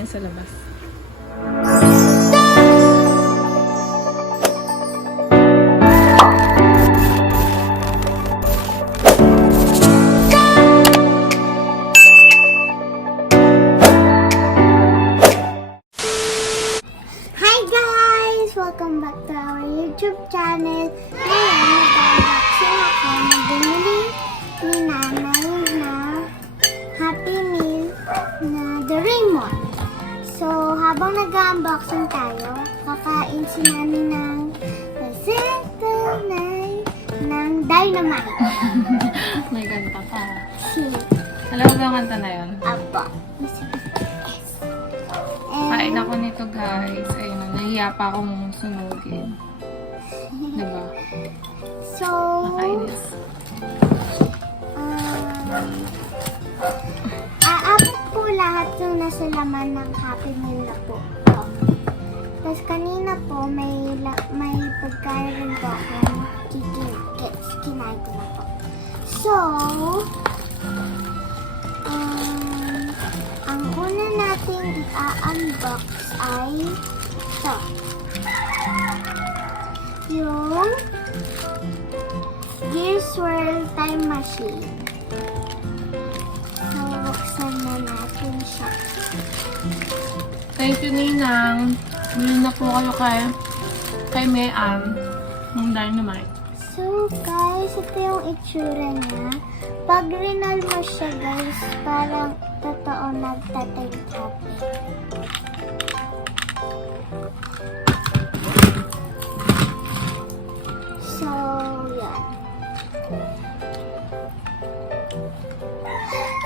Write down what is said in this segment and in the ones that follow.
yan sa labas. Hi guys! Welcome back to our YouTube channel. Ngayon, nag-unboxing ako na binili ni nanay na Happy Meal na Doraemon. So, habang nag-unboxing tayo, kakain si mami ng ng Dynamite. May kanta pa. Si Alam mo ba ang kanta na yun? Apo. Kain ako nito guys. Ayun, nahiya pa akong sunugin. Diba? So, Nakainis. aapit po lahat yung nasa laman ng Happy Meal na po. Tapos kanina po, may pagkain rin po ako kinain ko na po. So, ang una nating i-unbox ay ito. Yung Gears World Time Machine. So, buksan na natin siya. Thank you, Ninang. Bili na po kayo kay Mean ng Dynamite. So, guys, ito yung itsura niya. Pag rinal mo siya, guys, parang totoo nagtatay-tapay. So, yan.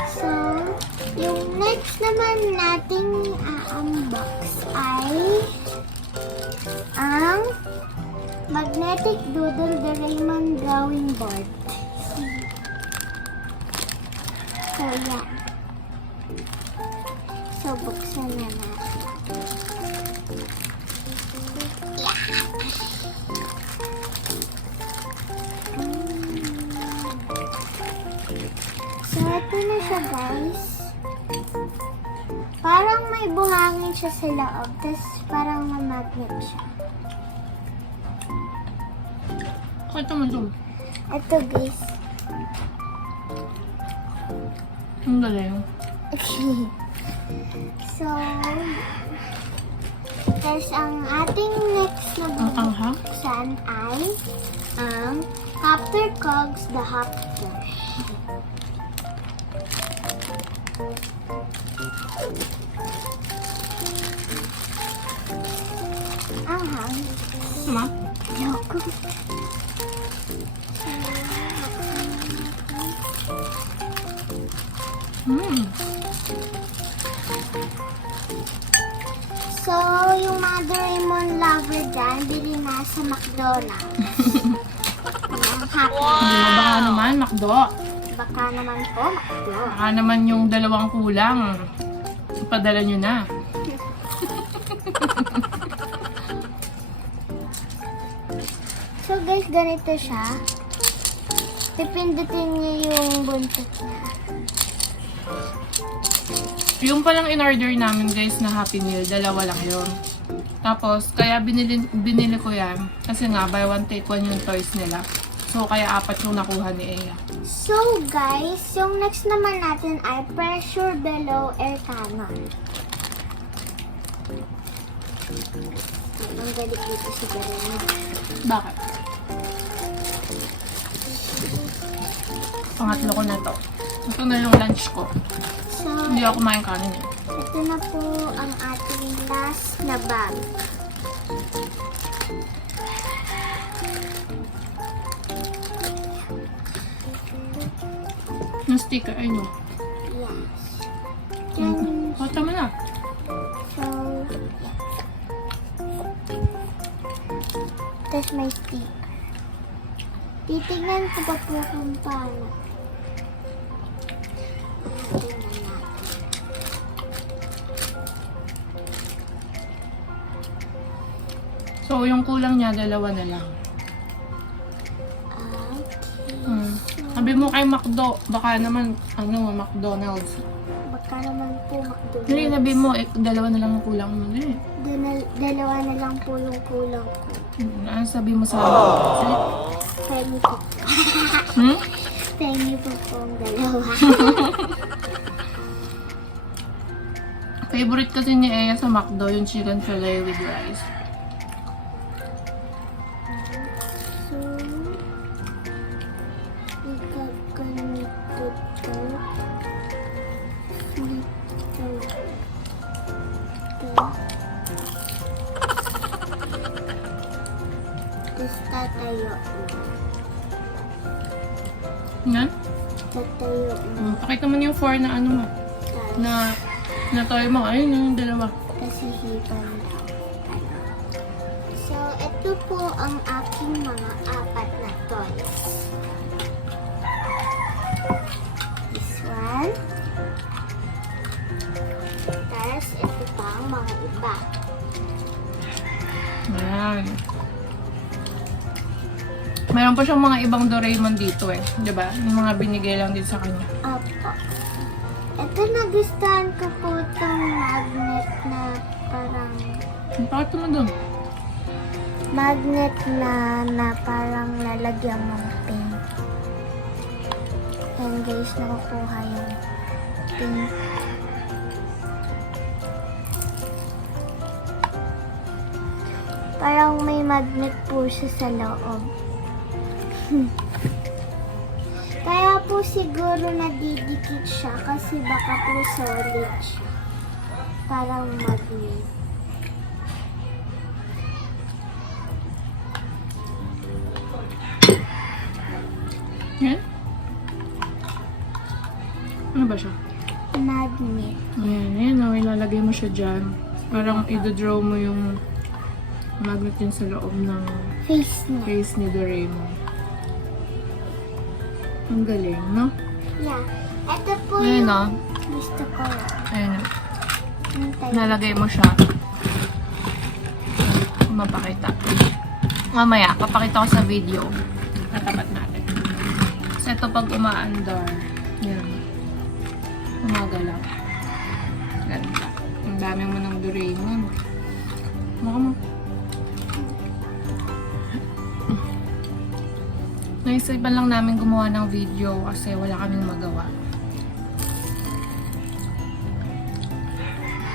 So, yung next naman nating unbox ay ang Magnetic Doodle Doraemon Drawing Board. So, yan. So, buksan na natin. So, ito na siya, guys. Parang may buhangin siya sa loob, tapos parang mamagnet siya. Kwento mo dun. Ito, guys. Ang galing. So, tapos ang ating next na Ang anghang. bubuksan ay ang Hopter Cogs the Hopter. Anghang. Tama? Yoko. So, yung mga Doraemon lover dyan, bili na sa McDonald's. Ang happy. Hindi mo baka naman, Makdo. Baka naman po, McDo. Baka naman yung dalawang kulang. Ipadala nyo na. So guys, ganito siya. Pipindutin niyo yung buntot niya. Yung palang in-order namin guys na Happy Meal, dalawa lang yun. Tapos, kaya binili ko yan. Kasi nga, buy one take one yung toys nila. So, kaya apat yung nakuha ni Eya. So guys, yung next naman natin ay Pressure Below Air Cannon. Ang galit dito si Doraemon. Bakit? Pangatlo ko na to. Ito na yung lunch ko. So, Hindi ako kumain kanin eh. ito na po ang ating last na bag. Yung sticker, ay no. Yes. Yan. O, tama na. So, tapos may sticker. Titignan ko pa po kung paano. Tingnan natin. So, yung kulang niya, dalawa na lang. Okay. Sabi mo kay McDo, baka naman, McDonald's. Baka para man po McDonald's. Hindi, sabi mo, dalawa na lang ang kulang mo na eh. Dalawa na lang po yung kulang ko. Ano sabi mo sa akin? Penny po. Hmm? Penny po po ang dalawa. Favorite kasi ni Ea sa McDo yung chicken fillet with rice. So, ikaganito to. Dito. Ito. Tapos tatayo mo. Yan? Tatayo mo. Pakita mo na yung 4 na ano mo. Na toy mo. Ayun yung dalawa. Kasi hipon daw. So, ito po ang aking mga 4 na toys. This one. Tapos, ito pa ang mga iba. Ayan. Meron pa siyang mga ibang Doraemon dito eh. Diba? Yung mga binigay lang din sa kanya. Opo. Ito nagustuhan ko po itong magnet na parang... Bakit mo dun? Magnet na parang lalagyan mong pink. Ayan guys, nakukuha yung pink. Parang may magnet po siya sa loob. Kaya po siguro nadidikit siya kasi baka po solid siya. Parang magnet. Yan? Ano ba siya? Magnet. Ayan, oh, ilalagay mo siya dyan. Parang i-draw mo yung magnet yun sa loob ng Face niya. face ni Doraemon. Ang galing, no? Yeah. Ito po Ayan, yung oh. gusto ko. Ayan, oh. Hintay. Nalagay mo siya. Mapakita. Mamaya, papakita ko sa video. Tatapat natin. Kasi ito pag umaandar, yan. Umagalaw. Ganda. Ang dami mo ng Doraemon. Maka mo. Naisipan lang namin gumawa ng video kasi wala kaming magawa.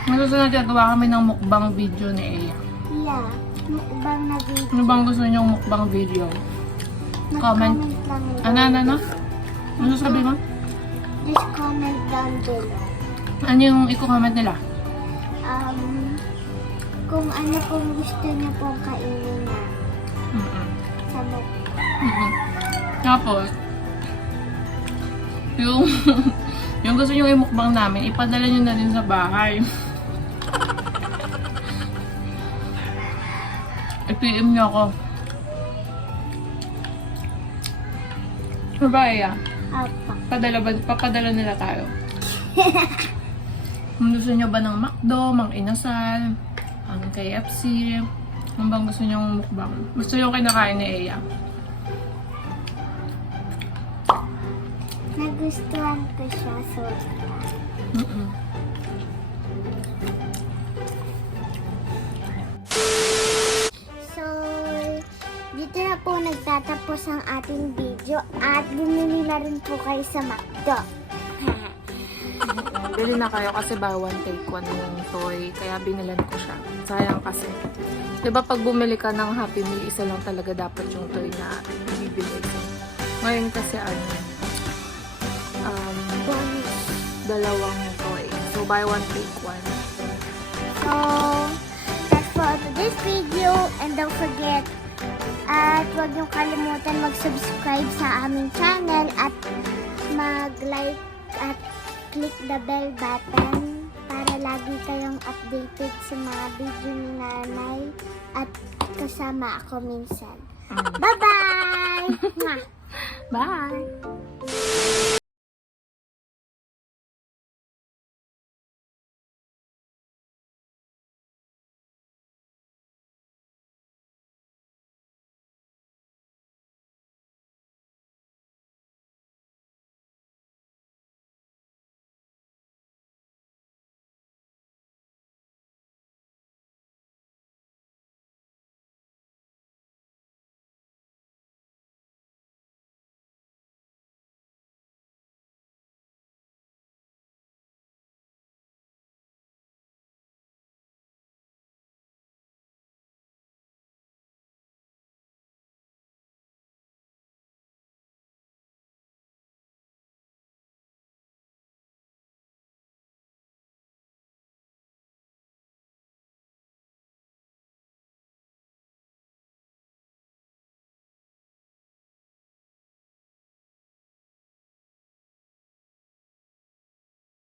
Masusunod gagawa kami ng mukbang video ni Ea. Yeah. Mukbang na video. Ano bang gusto niyong mukbang video? Comment. Mag-comment lang. Ano? Ano sabi mo? Just comment down below. Ano yung i-comment nila? Kung ano pong gusto niyo pong kainin na sa mukbang. Tapos, yung gusto nyo i-mukbang namin, ipadala nyo na din sa bahay. I-PM nyo ako. Ano ba, Ea? Apa. Papadala nila tayo. Kung gusto nyo ba ng McDo, Mang Inasal, ang KFC, ano bang gusto nyo mukbang? Gusto nyo kinakain ni Ea? Nagustuhan ko siya so. So, dito na po nagtatapos ang ating video at bumili na rin po kayo sa McDo. Bili na kayo kasi buy one take one yung toy. Kaya binilan ko siya. Sayang kasi. Diba pag bumili ka ng Happy Meal, isa lang talaga dapat yung toy na bibili ko. Ngayon kasi dalawang toy. So buy one take one. So, that's for today's video and don't forget at huwag niyong kalimutan mag-subscribe sa aming channel at mag-like at click the bell button para lagi kayong updated sa mga video ni Nanay at kasama ako minsan. Bye-bye! Mwah! Bye!